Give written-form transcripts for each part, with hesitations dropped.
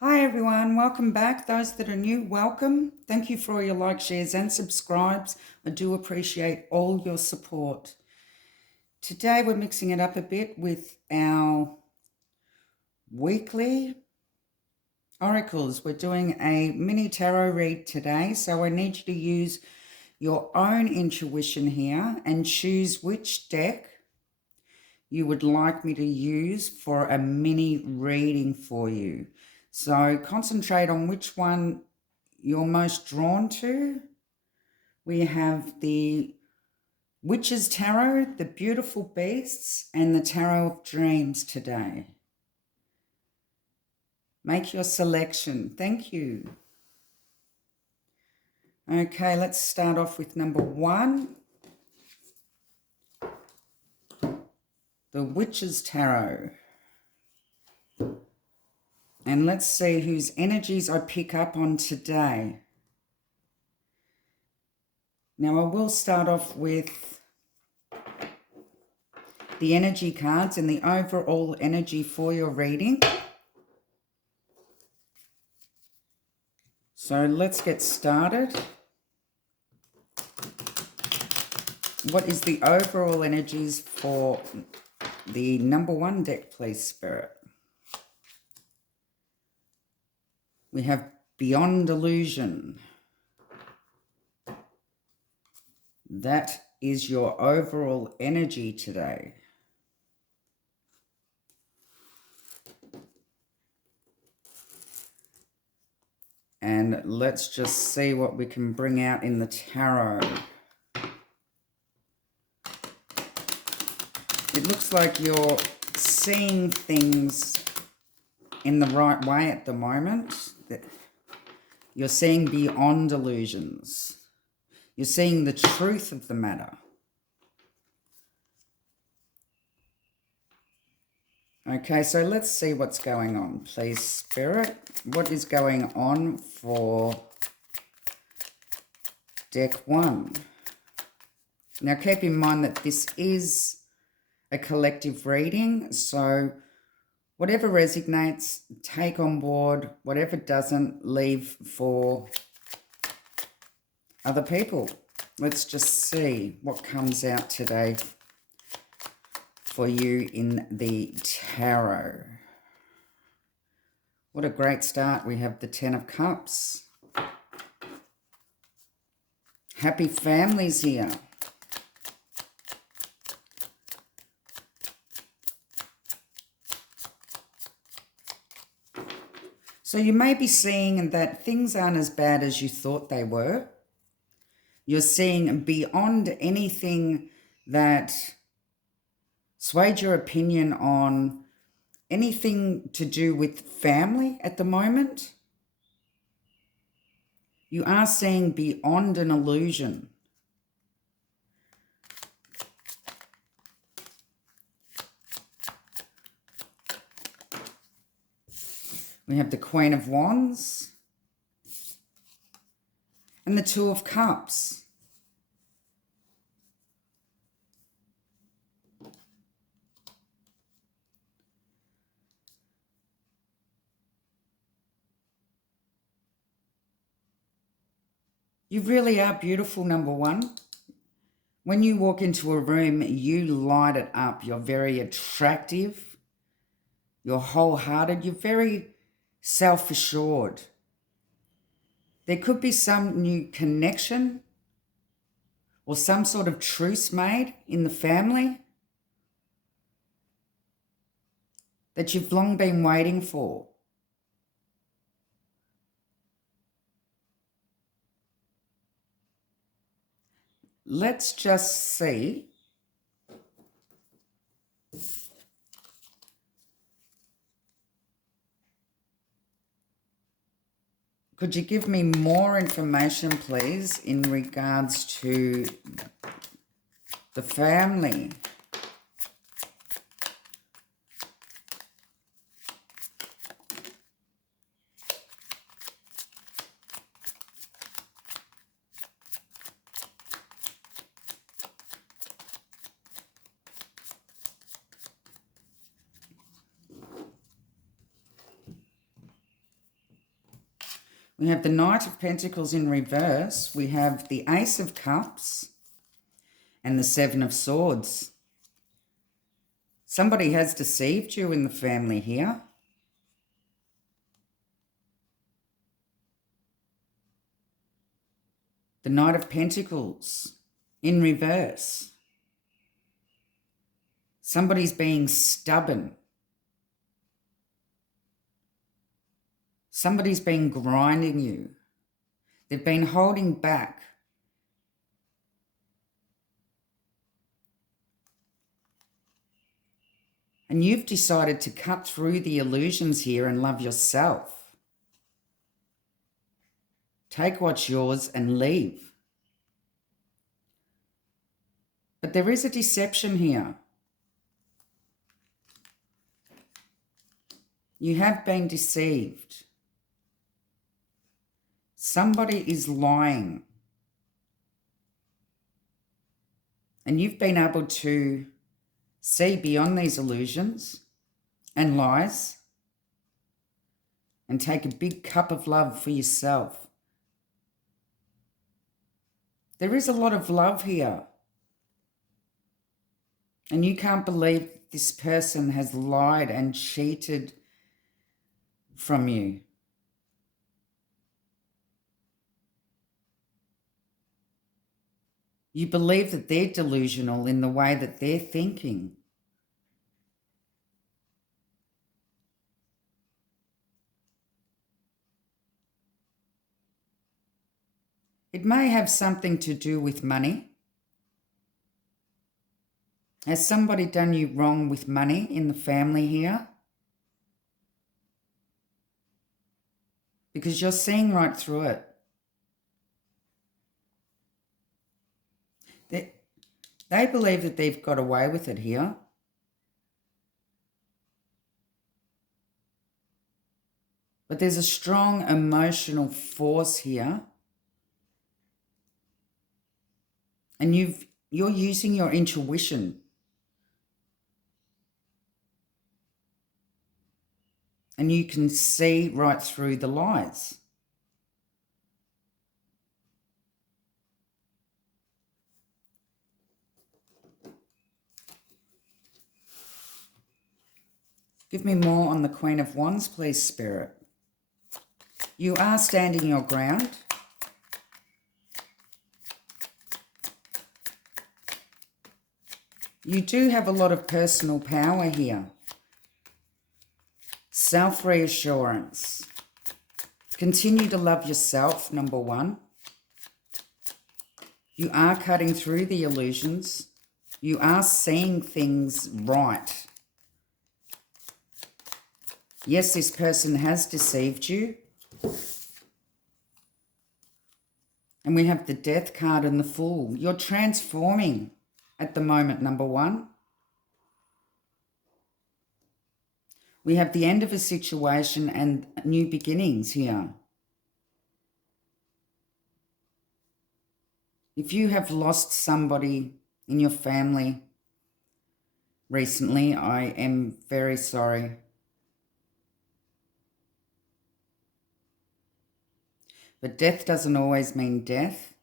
Hi everyone, welcome back. Those that are new, welcome. Thank you for all your likes, shares, and subscribes. I do appreciate all your support. Today we're mixing it up a bit with our weekly oracles. We're doing a mini tarot read today, so I need you to use your own intuition here and choose which deck you would like me to use for a mini reading for you. So concentrate on which one you're most drawn to. We have the Witch's Tarot, the Beautiful Beasts, and the Tarot of Dreams today. Make your selection. Thank you. Okay, let's start off with number 1, the Witch's Tarot. And let's see whose energies I pick up on today. Now, I will start off with the energy cards and the overall energy for your reading. So let's get started. What is the overall energies for the number 1 deck, please, Spirit? We have Beyond Illusion. That is your overall energy today. And let's just see what we can bring out in the tarot. It looks like you're seeing things in the right way at the moment. You're seeing beyond illusions. You're seeing the truth of the matter. Okay, so let's see what's going on, please, Spirit. What is going on for deck 1? Now, keep in mind that this is a collective reading, so whatever resonates, take on board. Whatever doesn't, leave for other people. Let's just see what comes out today for you in the tarot. What a great start. We have the 10 of Cups. Happy families here. So you may be seeing that things aren't as bad as you thought they were. You're seeing beyond anything that swayed your opinion on anything to do with family at the moment. You are seeing beyond an illusion. We have the Queen of Wands and the Two of Cups. You really are beautiful, number 1. When you walk into a room, you light it up. You're very attractive. You're wholehearted. You're very self-assured. There could be some new connection or some sort of truce made in the family that you've long been waiting for. Let's just see. Could you give me more information, please, in regards to the family? We have the Knight of Pentacles in reverse. We have the Ace of Cups and the Seven of Swords. Somebody has deceived you in the family here. The Knight of Pentacles in reverse. Somebody's being stubborn. Somebody's been grinding you. They've been holding back. And you've decided to cut through the illusions here and love yourself. Take what's yours and leave. But there is a deception here. You have been deceived. Somebody is lying. And you've been able to see beyond these illusions and lies and take a big cup of love for yourself. There is a lot of love here. And you can't believe this person has lied and cheated from you. You believe that they're delusional in the way that they're thinking. It may have something to do with money. Has somebody done you wrong with money in the family here? Because you're seeing right through it. They believe that they've got away with it here. But there's a strong emotional force here. And you're using your intuition. And you can see right through the lies. Give me more on the Queen of Wands, please, Spirit. You are standing your ground. You do have a lot of personal power here. Self-reassurance. Continue to love yourself, number one. You are cutting through the illusions. You are seeing things right. Yes, this person has deceived you. And we have the Death card and the Fool. You're transforming at the moment, number one. We have the end of a situation and new beginnings here. If you have lost somebody in your family recently, I am very sorry. But death doesn't always mean death.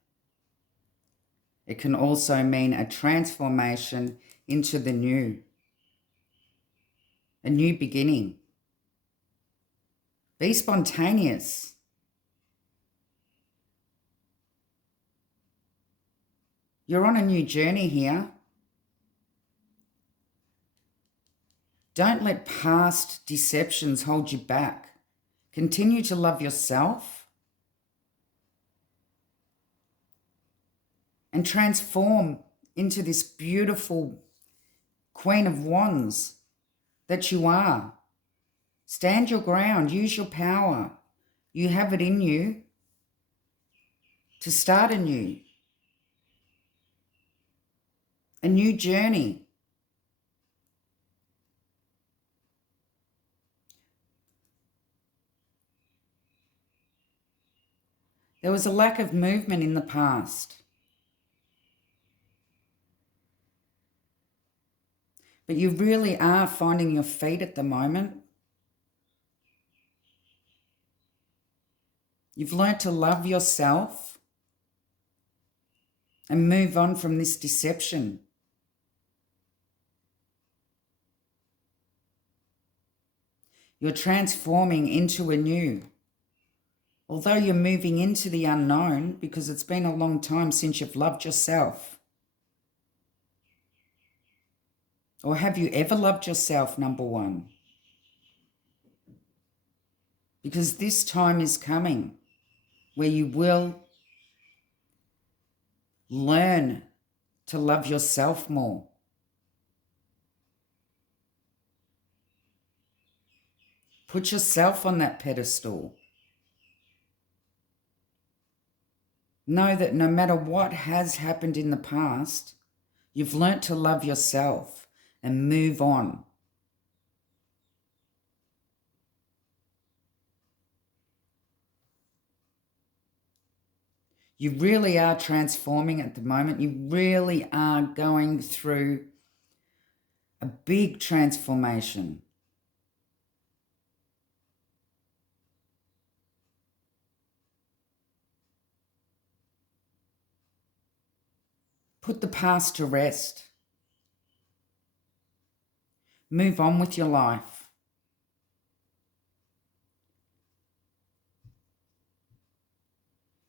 It can also mean a transformation into the new. A new beginning. Be spontaneous. You're on a new journey here. Don't let past deceptions hold you back. Continue to love yourself and transform into this beautiful Queen of Wands that you are. Stand your ground. Use your power. You have it in you to start a new journey. There was a lack of movement in the past. But you really are finding your feet at the moment. You've learnt to love yourself and move on from this deception. You're transforming into a new. Although you're moving into the unknown because it's been a long time since you've loved yourself. Or have you ever loved yourself, number one? Because this time is coming where you will learn to love yourself more. Put yourself on that pedestal. Know that no matter what has happened in the past, you've learnt to love yourself and move on. You really are transforming at the moment. You really are going through a big transformation. Put the past to rest. Move on with your life.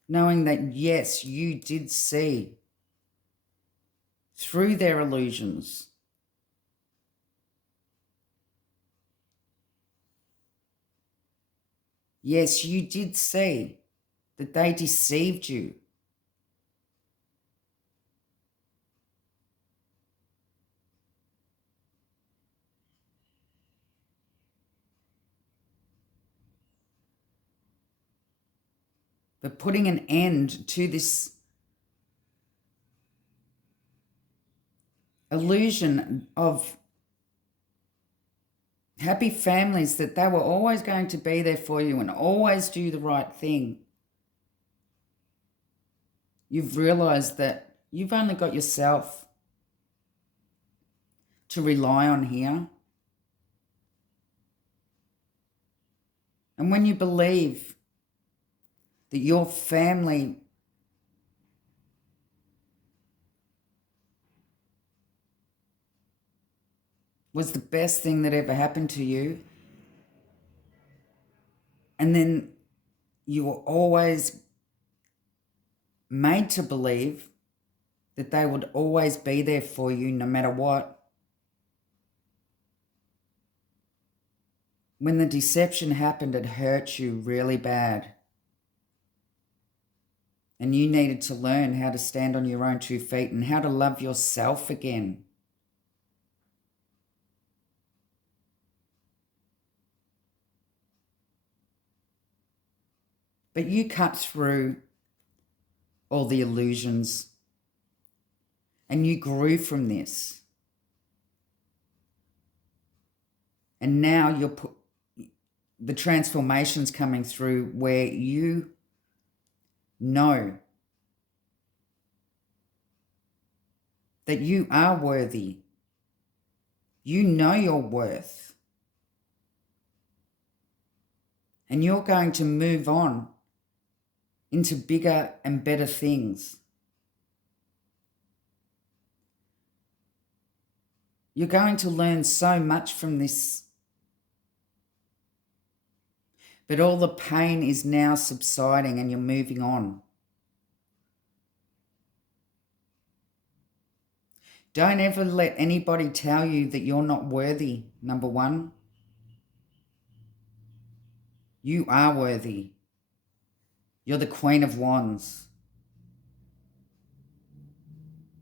Knowing that, yes, you did see through their illusions. Yes, you did see that they deceived you. But putting an end to this illusion of happy families, that they were always going to be there for you and always do the right thing. You've realized that you've only got yourself to rely on here. And when you believe that your family was the best thing that ever happened to you, and then you were always made to believe that they would always be there for you no matter what. When the deception happened, it hurt you really bad. And you needed to learn how to stand on your own 2 feet and how to love yourself again. But you cut through all the illusions and you grew from this. And now the transformation's coming through where you know that you are worthy. You know your worth. And you're going to move on into bigger and better things. You're going to learn so much from this. But all the pain is now subsiding and you're moving on. Don't ever let anybody tell you that you're not worthy, number one. You are worthy. You're the Queen of Wands.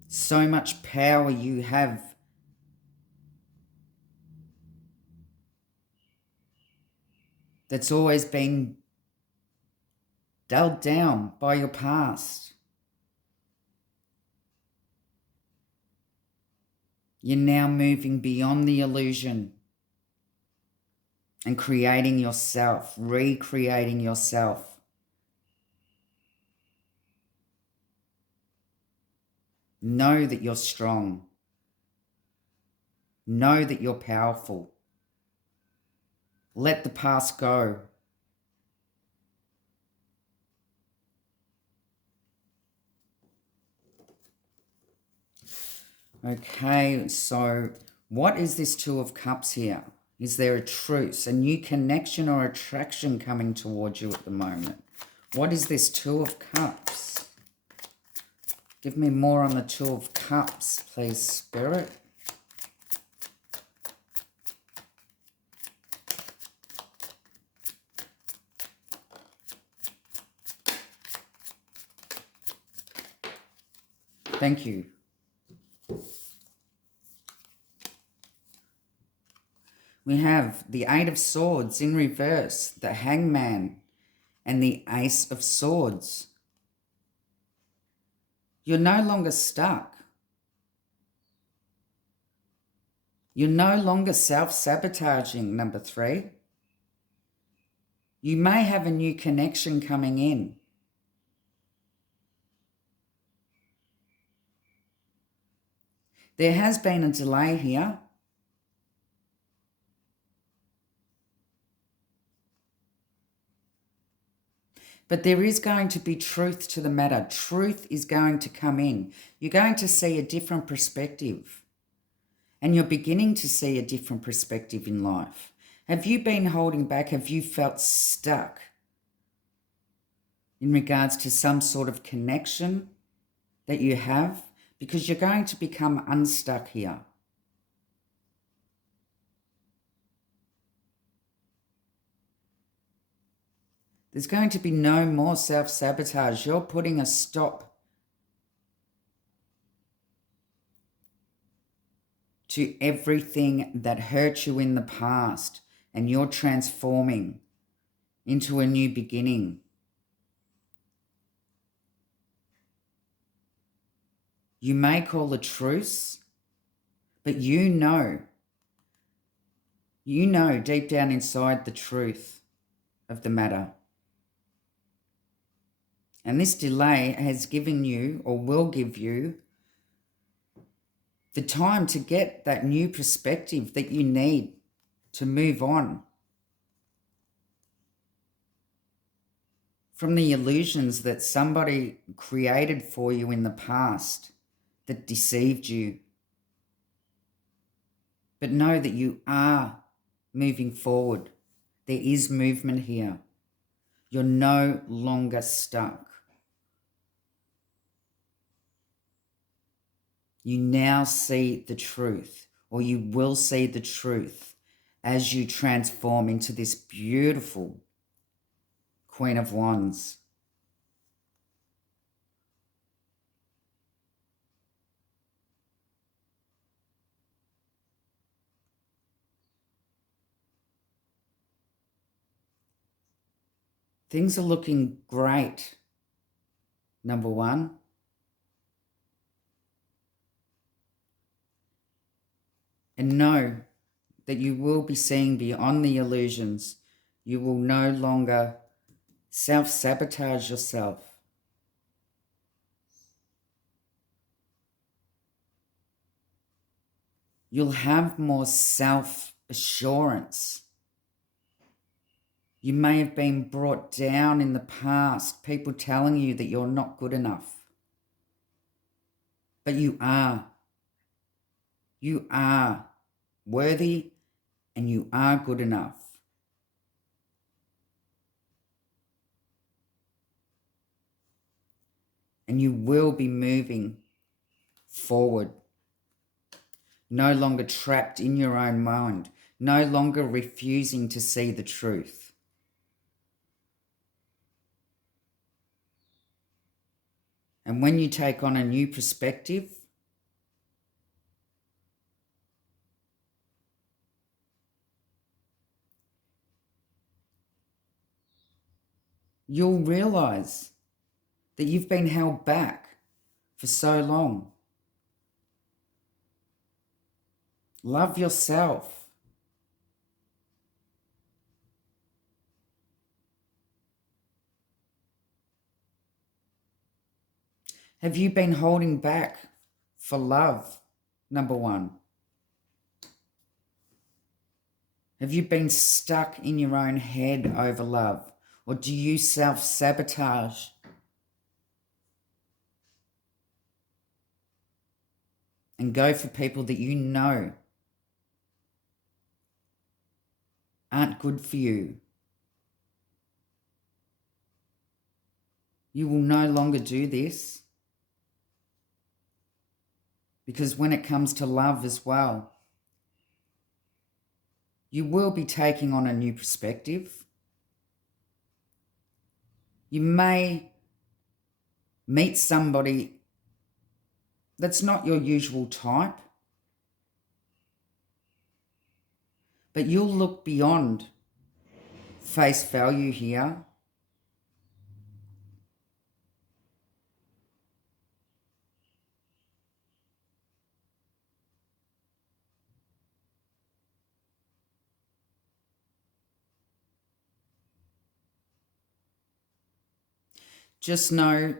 So much power you have. That's always been dulled down by your past. You're now moving beyond the illusion and creating yourself, recreating yourself. Know that you're strong. Know that you're powerful. Let the past go. Okay, so what is this Two of Cups here? Is there a truce, a new connection or attraction coming towards you at the moment? What is this Two of Cups? Give me more on the Two of Cups, please, Spirit. Thank you. We have the Eight of Swords in reverse, the Hangman, and the Ace of Swords. You're no longer stuck. You're no longer self-sabotaging, number 3. You may have a new connection coming in. There has been a delay here. But there is going to be truth to the matter. Truth is going to come in. You're going to see a different perspective. And you're beginning to see a different perspective in life. Have you been holding back? Have you felt stuck in regards to some sort of connection that you have? Because you're going to become unstuck here. There's going to be no more self-sabotage. You're putting a stop to everything that hurt you in the past, and you're transforming into a new beginning. You may call a truce, but you know deep down inside the truth of the matter. And this delay has given you, or will give you, the time to get that new perspective that you need to move on from the illusions that somebody created for you in the past that deceived you. But know that you are moving forward. There is movement here. You're no longer stuck. You now see the truth, or you will see the truth as you transform into this beautiful Queen of Wands. Things are looking great, number 1. And know that you will be seeing beyond the illusions. You will no longer self-sabotage yourself. You'll have more self-assurance. You may have been brought down in the past, people telling you that you're not good enough. But you are. You are worthy and you are good enough. And you will be moving forward. No longer trapped in your own mind. No longer refusing to see the truth. And when you take on a new perspective, you'll realize that you've been held back for so long. Love yourself. Have you been holding back for love, number 1? Have you been stuck in your own head over love? Or do you self-sabotage? and go for people that you know aren't good for you. You will no longer do this, because when it comes to love as well, you will be taking on a new perspective. You may meet somebody that's not your usual type, but you'll look beyond face value here. Just know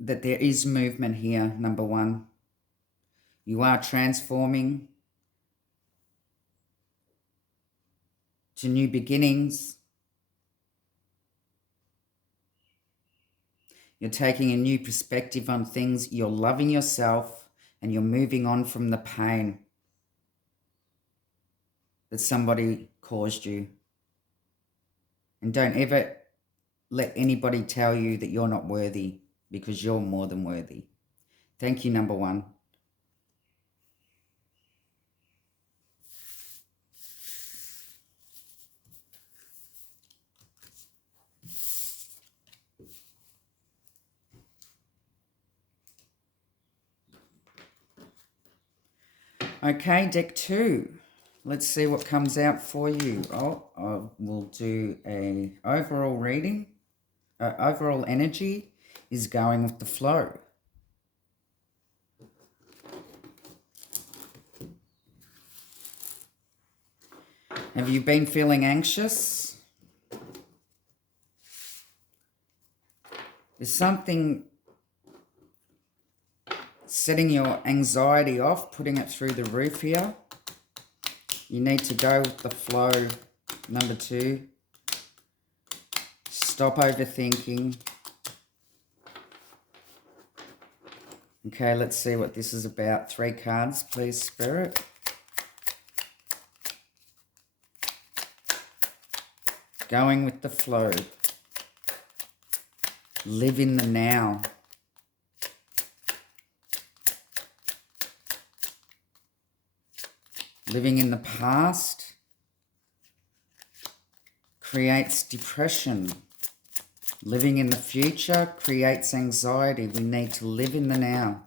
that there is movement here, number one. You are transforming to new beginnings. You're taking a new perspective on things. You're loving yourself and you're moving on from the pain that somebody caused you. And don't ever let anybody tell you that you're not worthy, because you're more than worthy. Thank you, number one. Okay, deck two. Let's see what comes out for you. We'll do a overall reading. Overall energy is going with the flow. Have you been feeling anxious? Is something setting your anxiety off, putting it through the roof here? You need to go with the flow, number two. Stop overthinking. Okay, let's see what this is about. 3 cards, please, Spirit. Going with the flow. Live in the now. Living in the past creates depression. Living in the future creates anxiety. We need to live in the now.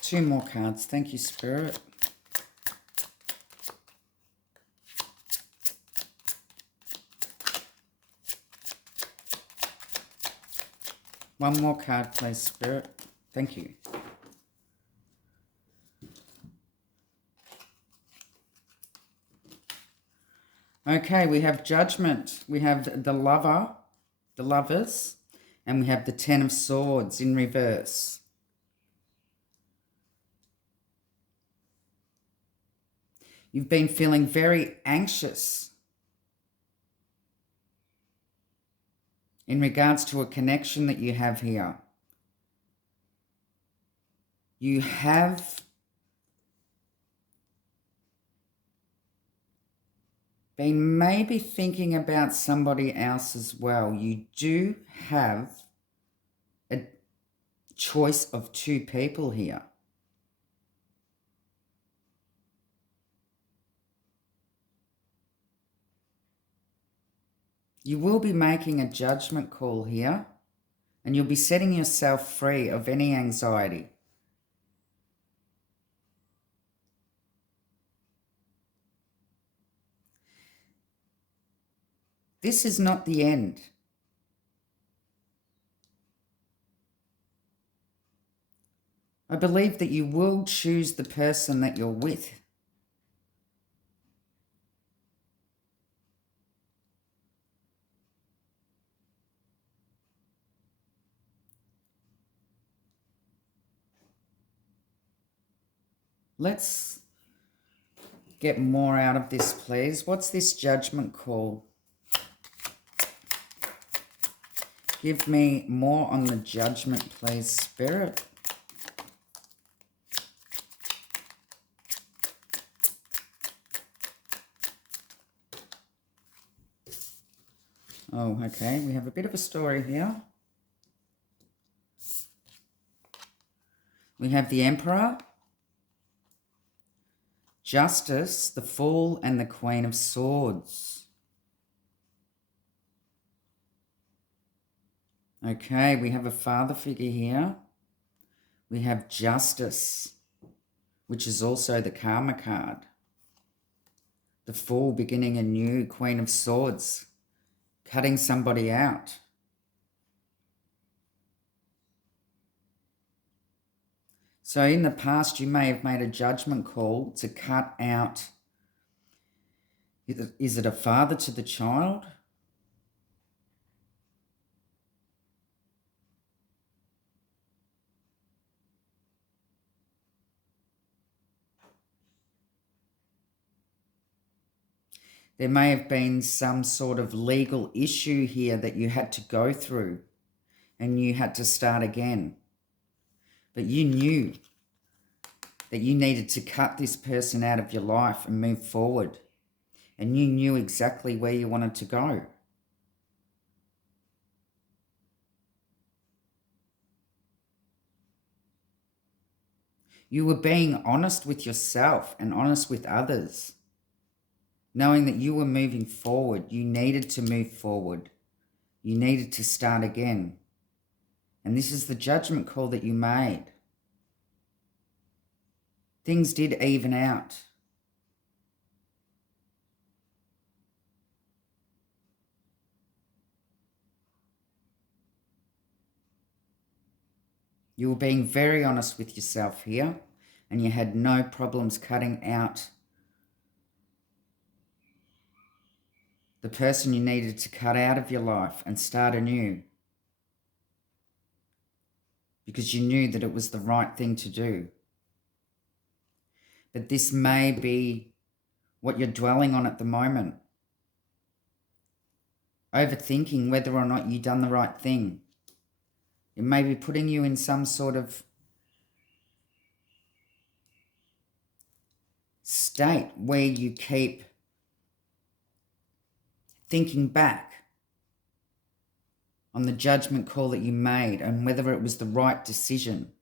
Two more cards. Thank you, Spirit. One more card, please, Spirit. Thank you. Okay, we have Judgment. We have the Lover, the Lovers, and we have the Ten of Swords in reverse. You've been feeling very anxious in regards to a connection that you have here. You have been maybe thinking about somebody else as well. You do have a choice of 2 people here. You will be making a judgment call here, and you'll be setting yourself free of any anxiety. This is not the end. I believe that you will choose the person that you're with. Let's get more out of this, please. What's this judgment call? Give me more on the judgment, please, Spirit. Oh, okay. We have a bit of a story here. We have the Emperor, Justice, the Fool, and the Queen of Swords. Okay, we have a father figure here. We have Justice, which is also the Karma card. The Fool, beginning anew. Queen of Swords, cutting somebody out. So in the past, you may have made a judgment call to cut out, is it a father to the child? There may have been some sort of legal issue here that you had to go through and you had to start again. But you knew that you needed to cut this person out of your life and move forward. And you knew exactly where you wanted to go. You were being honest with yourself and honest with others, knowing that you were moving forward. You needed to move forward. You needed to start again. And this is the judgment call that you made. Things did even out. You were being very honest with yourself here, and you had no problems cutting out the person you needed to cut out of your life and start anew, because you knew that it was the right thing to do. But this may be what you're dwelling on at the moment. Overthinking whether or not you've done the right thing. It may be putting you in some sort of state where you keep thinking back on the judgment call that you made and whether it was the right decision.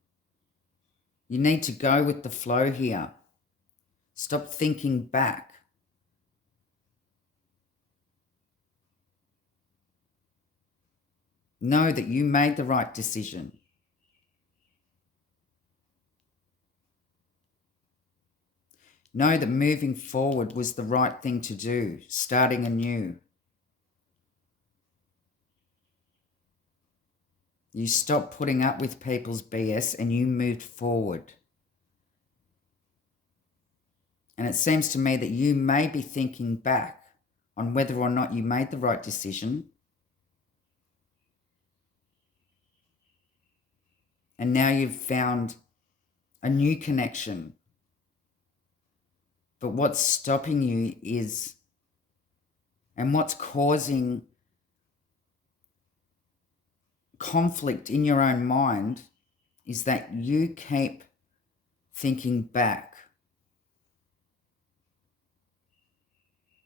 You need to go with the flow here. Stop thinking back. Know that you made the right decision. Know that moving forward was the right thing to do, starting anew. You stopped putting up with people's BS and you moved forward. And it seems to me that you may be thinking back on whether or not you made the right decision. And now you've found a new connection. But what's stopping you is, and what's causing conflict in your own mind, is that you keep thinking back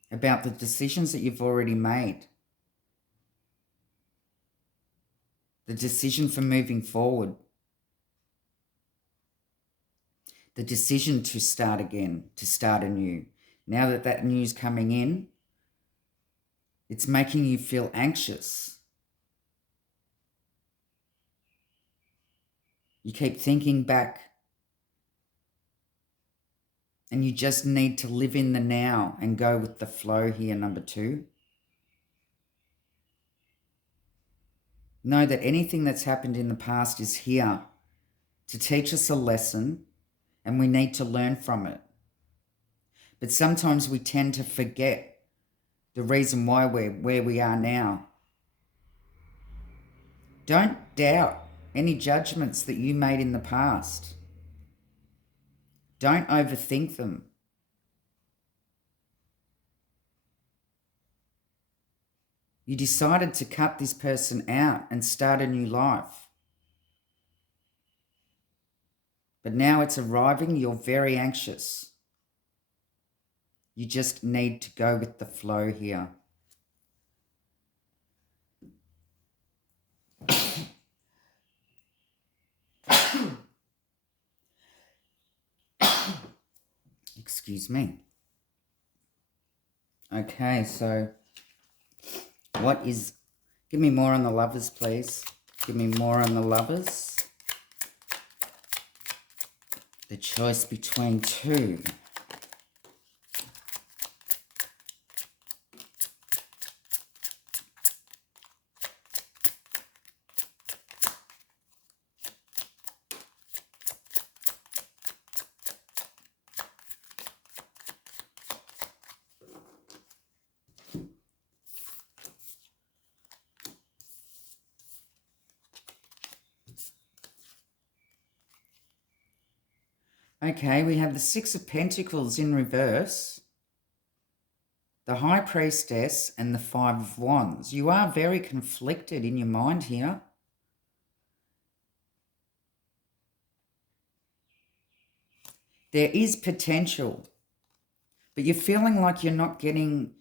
about the decisions that you've already made. The decision for moving forward. The decision to start again, to start anew. Now that that new's coming in, it's making you feel anxious. You keep thinking back, and you just need to live in the now and go with the flow here, number 2. Know that anything that's happened in the past is here to teach us a lesson, and we need to learn from it. But sometimes we tend to forget the reason why we're where we are now. Don't doubt any judgments that you made in the past. Don't overthink them. You decided to cut this person out and start a new life. But now it's arriving, you're very anxious. You just need to go with the flow here. Excuse me. Okay, so give me more on the Lovers, please. Give me more on the Lovers. The choice between two. Okay, we have the Six of Pentacles in reverse, the High Priestess, and the Five of Wands. You are very conflicted in your mind here. There is potential, but you're feeling like you're not getting,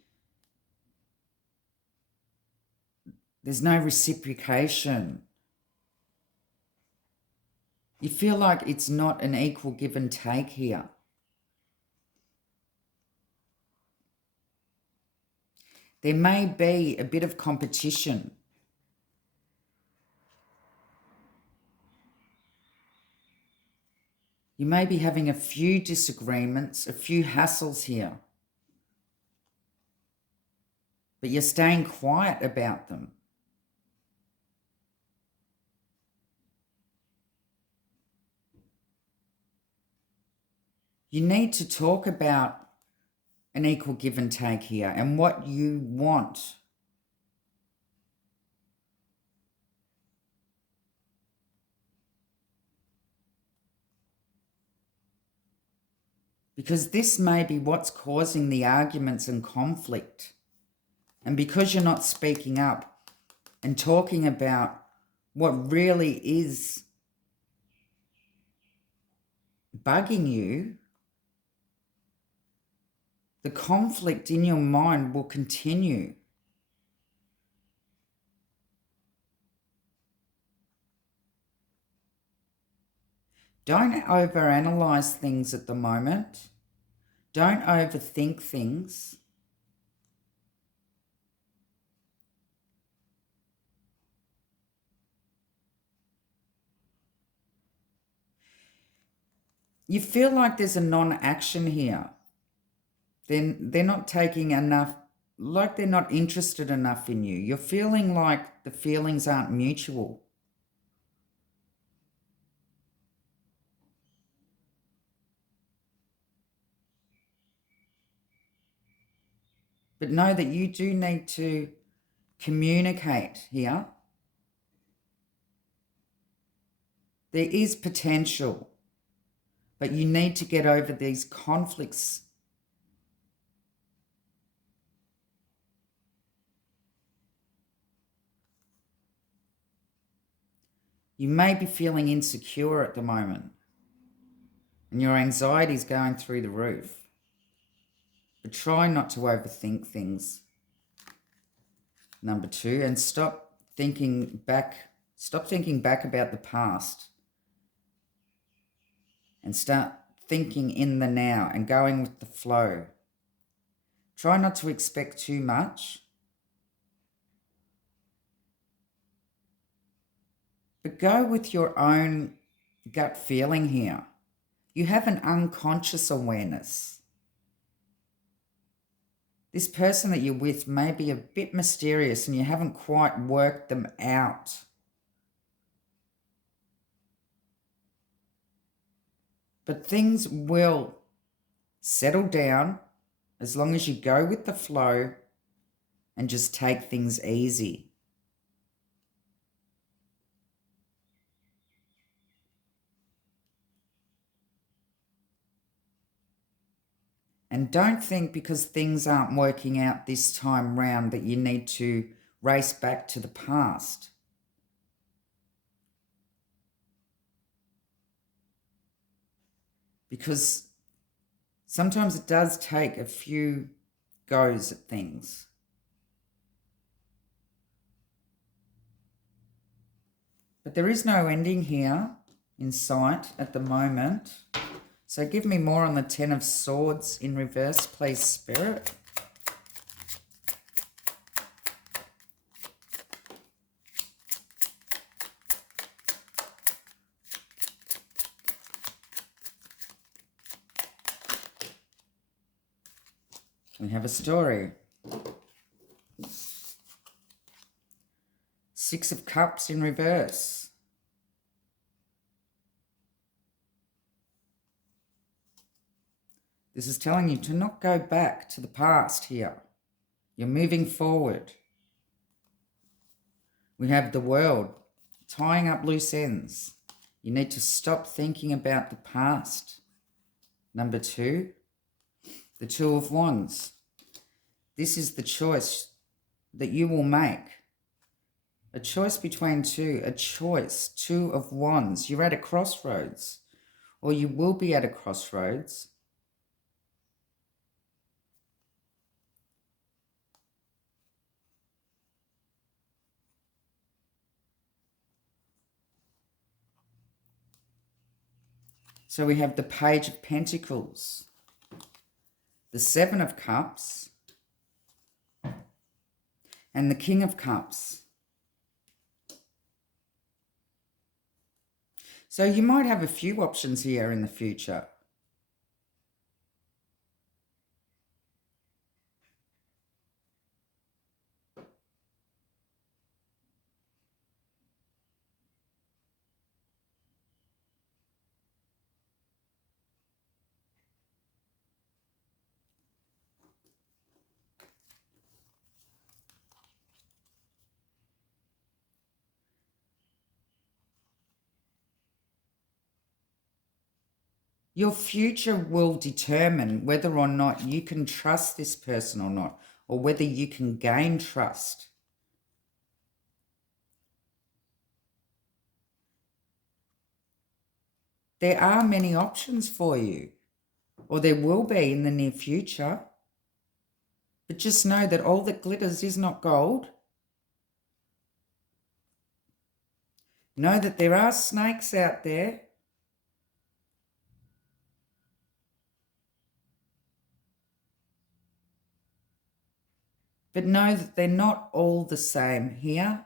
there's no reciprocation. You feel like it's not an equal give and take here. There may be a bit of competition. You may be having a few disagreements, a few hassles here. But you're staying quiet about them. You need to talk about an equal give and take here and what you want. Because this may be what's causing the arguments and conflict. And because you're not speaking up and talking about what really is bugging you, the conflict in your mind will continue. Don't overanalyze things at the moment. Don't overthink things. You feel like there's a non-action here. Then they're not taking enough, like they're not interested enough in you. You're feeling like the feelings aren't mutual. But know that you do need to communicate here. There is potential, but you need to get over these conflicts. You may be feeling insecure at the moment, and your anxiety is going through the roof. But try not to overthink things. Number 2, and stop thinking back about the past. And start thinking in the now and going with the flow. Try not to expect too much. But go with your own gut feeling here. You have an unconscious awareness. This person that you're with may be a bit mysterious and you haven't quite worked them out. But things will settle down as long as you go with the flow and just take things easy. And don't think because things aren't working out this time round that you need to race back to the past. Because sometimes it does take a few goes at things. But there is no ending here in sight at the moment. So give me more on the Ten of Swords in reverse, please, Spirit. We have a story. Six of Cups in reverse. This is telling you to not go back to the past here. You're moving forward. We have the World, tying up loose ends. You need to stop thinking about the past. Number 2, the Two of Wands. This is the choice that you will make. A choice between two, a choice, Two of Wands. You're at a crossroads, or you will be at a crossroads. So we have the Page of Pentacles, the Seven of Cups, and the King of Cups. So you might have a few options here in the future. Your future will determine whether or not you can trust this person or not, or whether you can gain trust. There are many options for you, or there will be in the near future. But just know that all that glitters is not gold. Know that there are snakes out there. But know that they're not all the same here.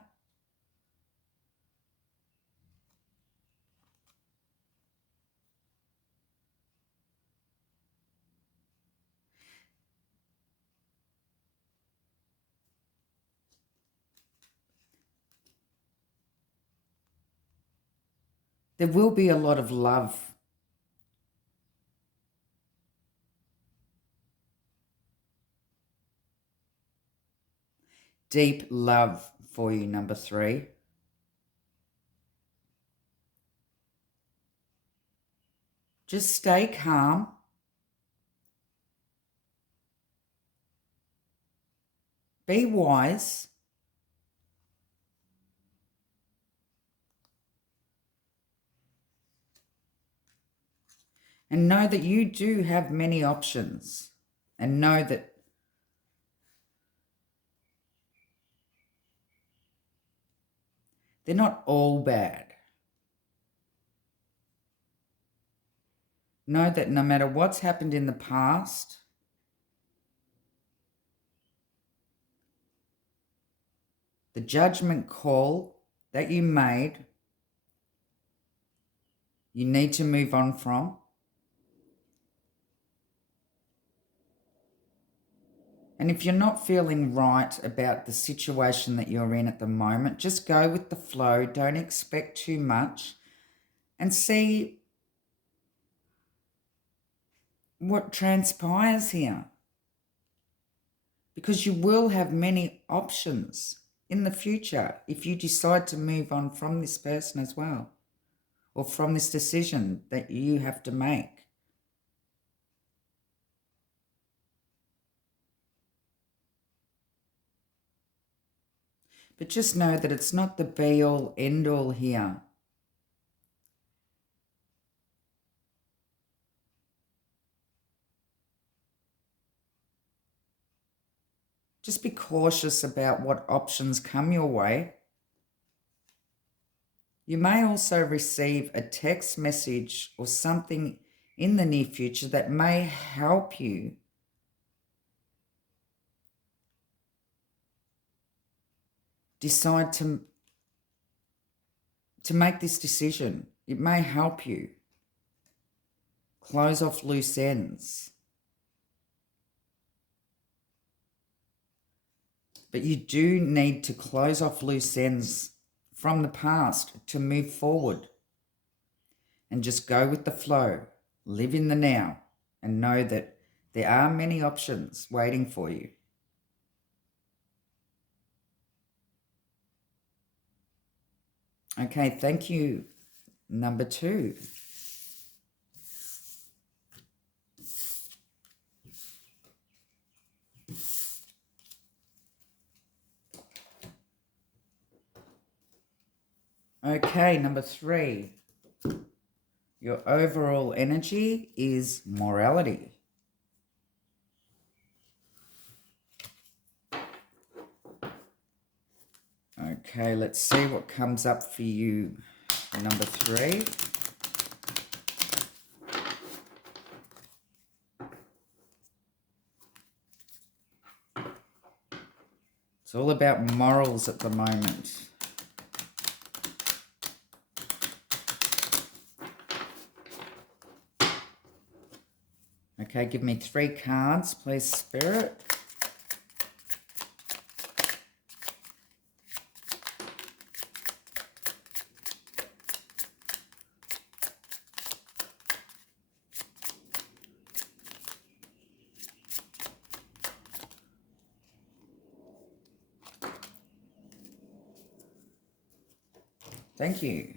There will be a lot of love. Deep love for you, number 3. Just stay calm. Be wise. And know that you do have many options. And know that they're not all bad. Know that no matter what's happened in the past, the judgment call that you made, you need to move on from. And if you're not feeling right about the situation that you're in at the moment, just go with the flow. Don't expect too much and see what transpires here. Because you will have many options in the future if you decide to move on from this person as well, or from this decision that you have to make. But just know that it's not the be-all, end-all here. Just be cautious about what options come your way. You may also receive a text message or something in the near future that may help you decide to make this decision. It may help you close off loose ends. But you do need to close off loose ends from the past to move forward and just go with the flow, live in the now, and know that there are many options waiting for you. Okay, thank you. Number 2. Okay, number 3. Your overall energy is morality. Okay, let's see what comes up for you. Number 3. It's all about morals at the moment. Okay, give me 3 cards, please, Spirit. Thank you.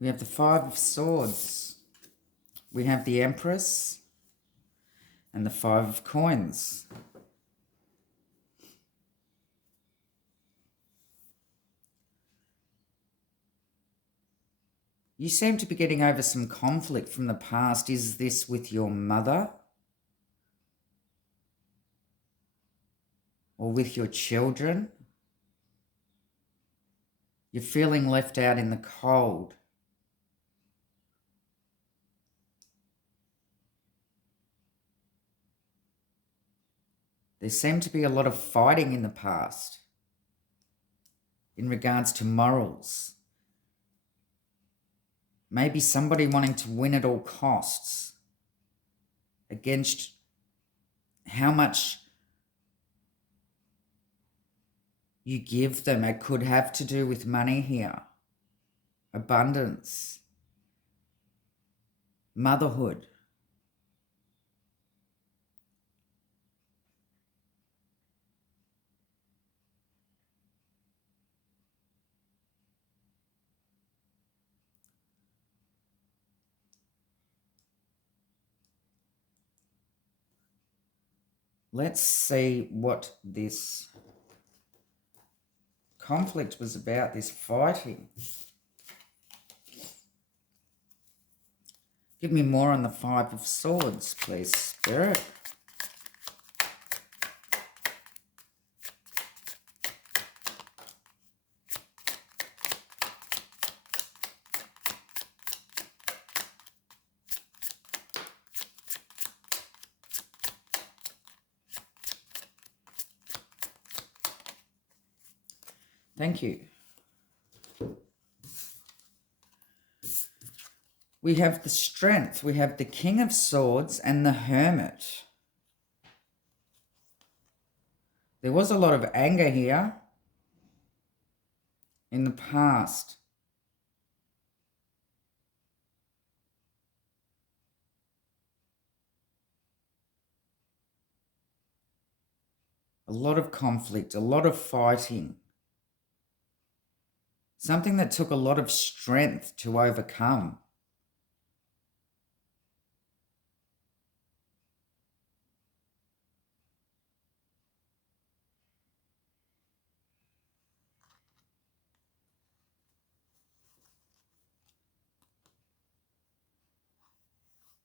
We have the 5 of Swords. We have the Empress and the 5 of Coins. You seem to be getting over some conflict from the past. Is this with your mother? Or with your children? You're feeling left out in the cold. There seemed to be a lot of fighting in the past in regards to morals. Maybe somebody wanting to win at all costs against how much you give them. It could have to do with money here, abundance, motherhood. Let's see what this conflict was about, this fighting. Give me more on the 5 of Swords, please, Spirit. Thank you. We have the Strength. We have the King of Swords and the Hermit. There was a lot of anger here in the past. A lot of conflict, a lot of fighting. Something that took a lot of strength to overcome.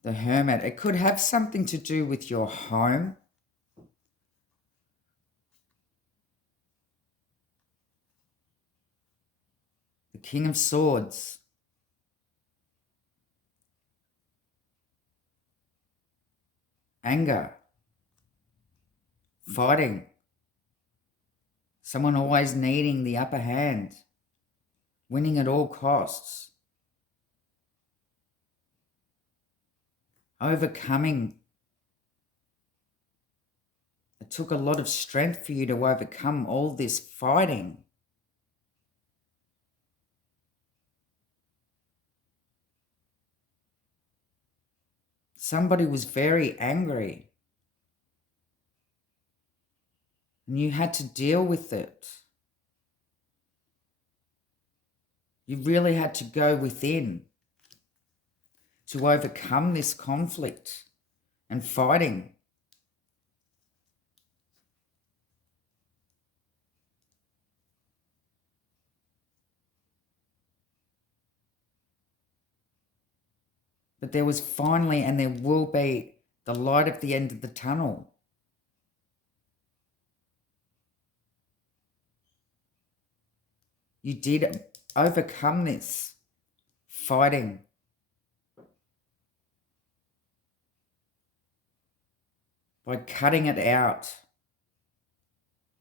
The Hermit. It could have something to do with your home. The King of Swords. Anger. Fighting. Someone always needing the upper hand. Winning at all costs. Overcoming. It took a lot of strength for you to overcome all this fighting. Somebody was very angry. And you had to deal with it. You really had to go within to overcome this conflict and fighting. But there was finally, and there will be, the light at the end of the tunnel. You did overcome this fighting. By cutting it out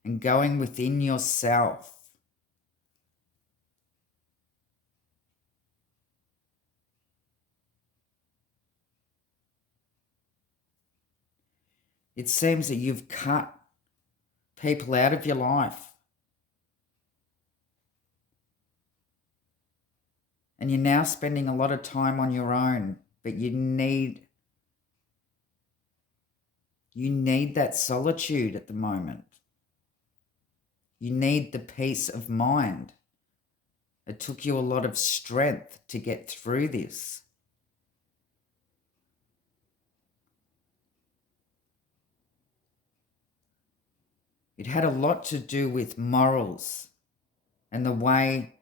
and going within yourself. It seems that you've cut people out of your life. And you're now spending a lot of time on your own, but you need that solitude at the moment. You need the peace of mind. It took you a lot of strength to get through this. It had a lot to do with morals and the way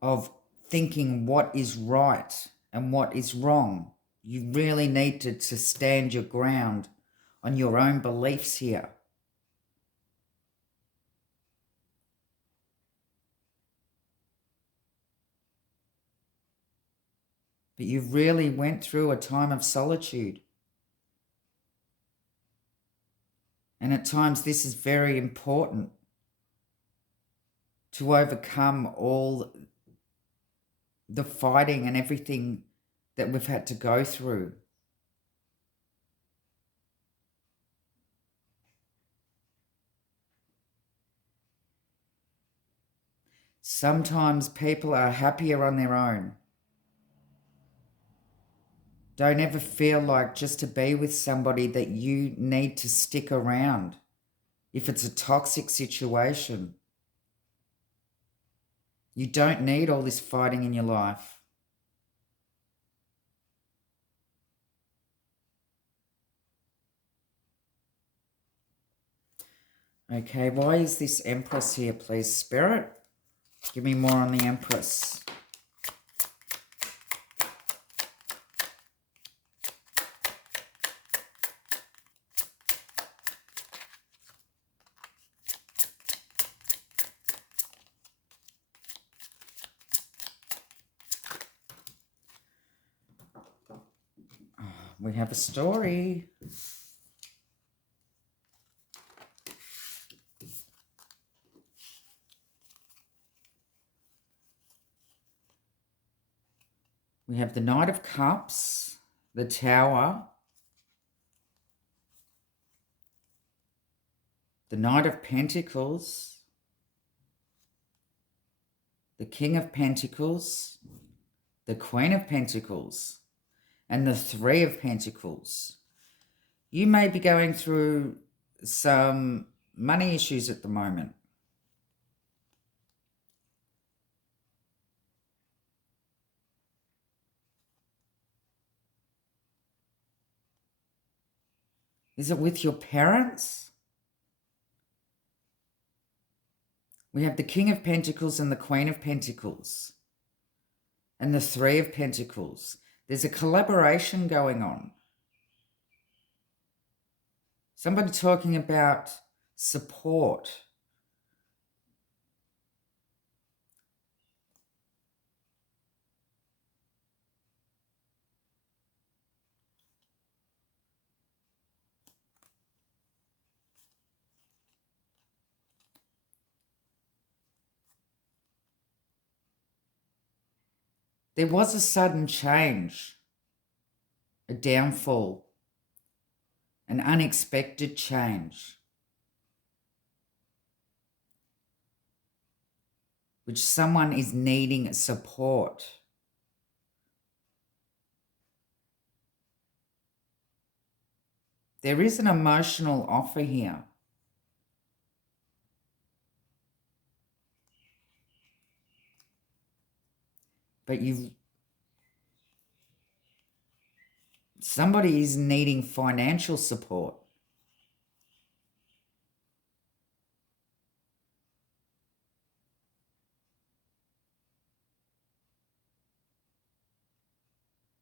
of thinking what is right and what is wrong. You really needed to stand your ground on your own beliefs here. But you really went through a time of solitude. And at times this is very important to overcome all the fighting and everything that we've had to go through. Sometimes people are happier on their own. Don't ever feel like just to be with somebody that you need to stick around if it's a toxic situation. You don't need all this fighting in your life. Okay, why is this Empress here, please, Spirit? Give me more on the Empress. We have a story. We have the Knight of Cups, the Tower, the Knight of Pentacles, the King of Pentacles, the Queen of Pentacles, and the Three of Pentacles. You may be going through some money issues at the moment. Is it with your parents? We have the King of Pentacles and the Queen of Pentacles. and the Three of Pentacles. There's a collaboration going on. Somebody talking about support. There was a sudden change, a downfall, an unexpected change, which someone is needing support. There is an emotional offer here. But somebody is needing financial support.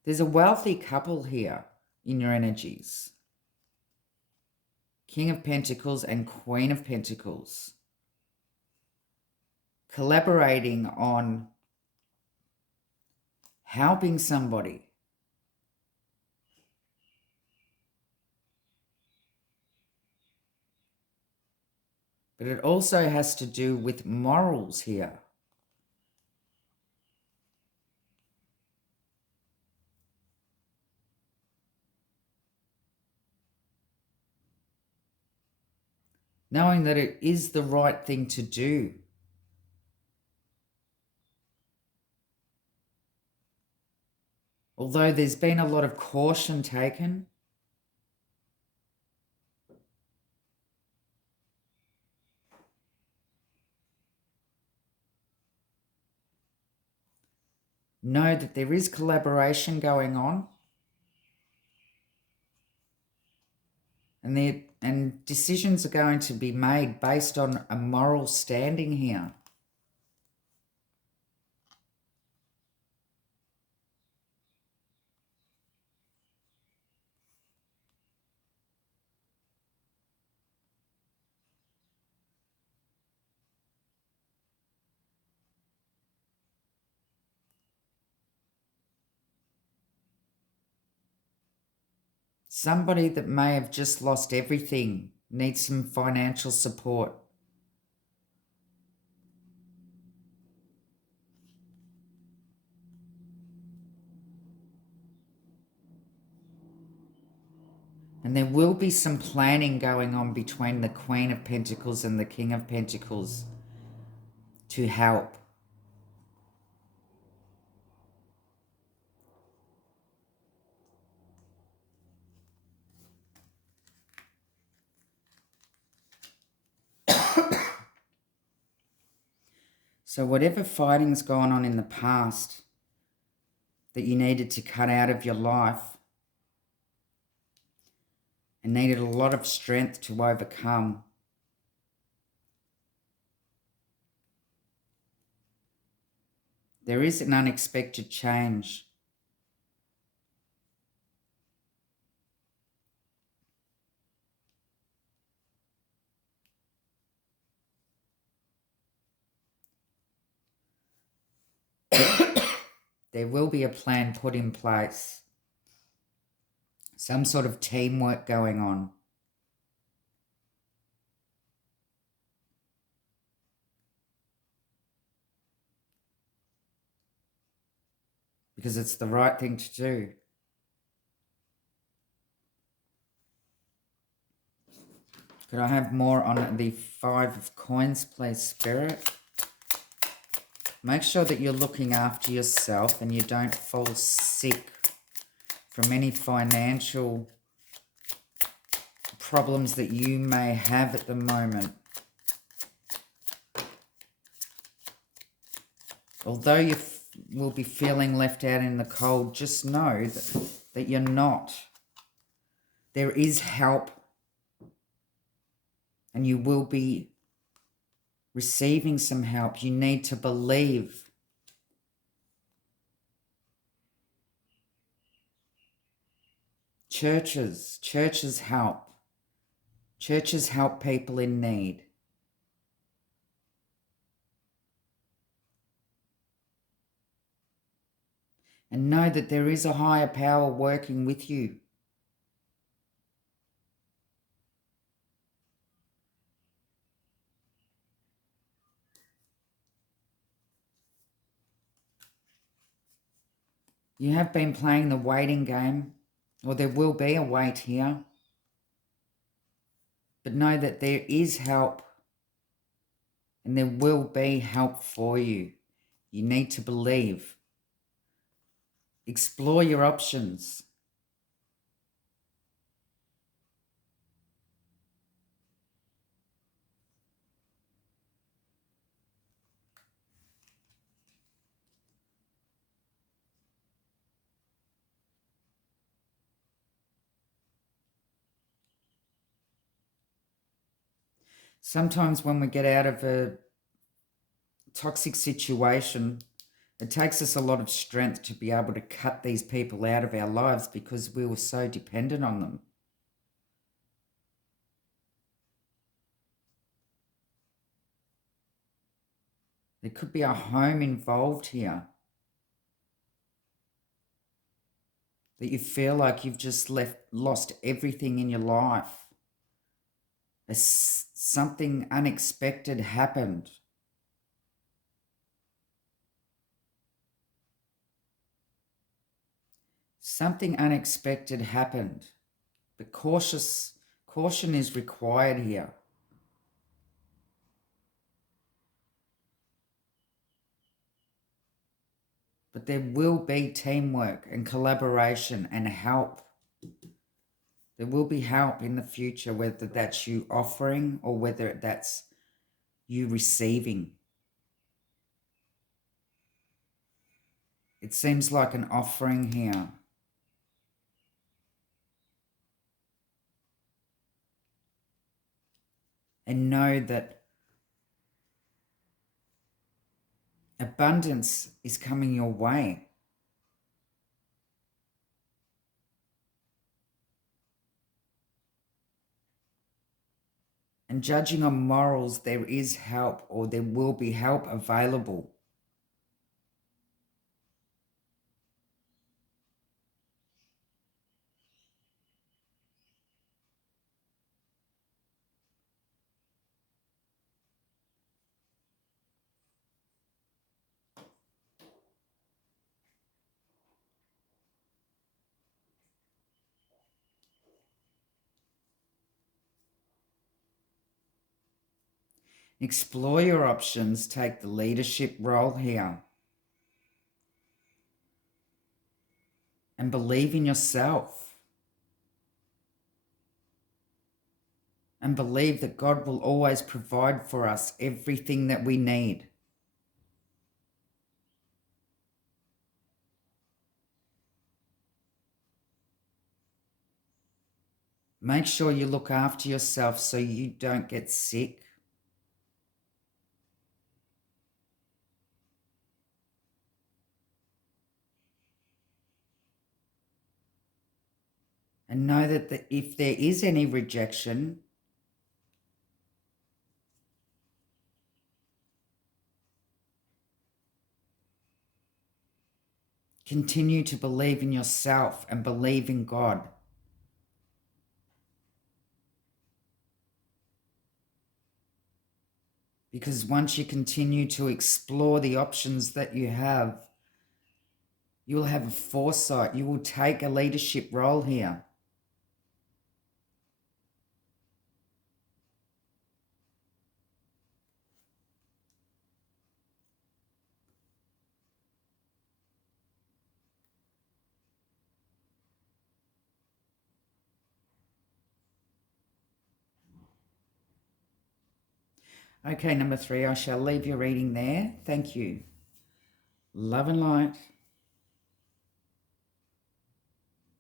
There's a wealthy couple here in your energies. King of Pentacles and Queen of Pentacles. Collaborating on helping somebody. But it also has to do with morals here. Knowing that it is the right thing to do. Although there's been a lot of caution taken, know that there is collaboration going on, and decisions are going to be made based on a moral standing here. Somebody that may have just lost everything needs some financial support. And there will be some planning going on between the Queen of Pentacles and the King of Pentacles to help. So whatever fighting's gone on in the past that you needed to cut out of your life and needed a lot of strength to overcome, there is an unexpected change. There will be a plan put in place. Some sort of teamwork going on. Because it's the right thing to do. Could I have more on the Five of Coins, please, Spirit? Make sure that you're looking after yourself and you don't fall sick from any financial problems that you may have at the moment. Although you will be feeling left out in the cold, just know that you're not. There is help, and you will be receiving some help. You need to believe. Churches help. Churches help people in need. And know that there is a higher power working with you. You have been playing the waiting game, or there will be a wait here. But know that there is help, and there will be help for you. You need to believe. Explore your options. Sometimes when we get out of a toxic situation, it takes us a lot of strength to be able to cut these people out of our lives because we were so dependent on them. There could be a home involved here. That you feel like you've just lost everything in your life. Something unexpected happened. Something unexpected happened. But caution is required here. But there will be teamwork and collaboration and help. There will be help in the future, whether that's you offering or whether that's you receiving. It seems like an offering here. And know that abundance is coming your way. And judging on morals, there is help, or there will be help available. Explore your options, take the leadership role here. And believe in yourself. And believe that God will always provide for us everything that we need. Make sure you look after yourself so you don't get sick. And know that if there is any rejection, continue to believe in yourself and believe in God. Because once you continue to explore the options that you have, you will have a foresight. You will take a leadership role here. Okay, number 3, I shall leave your reading there. Thank you. Love and light.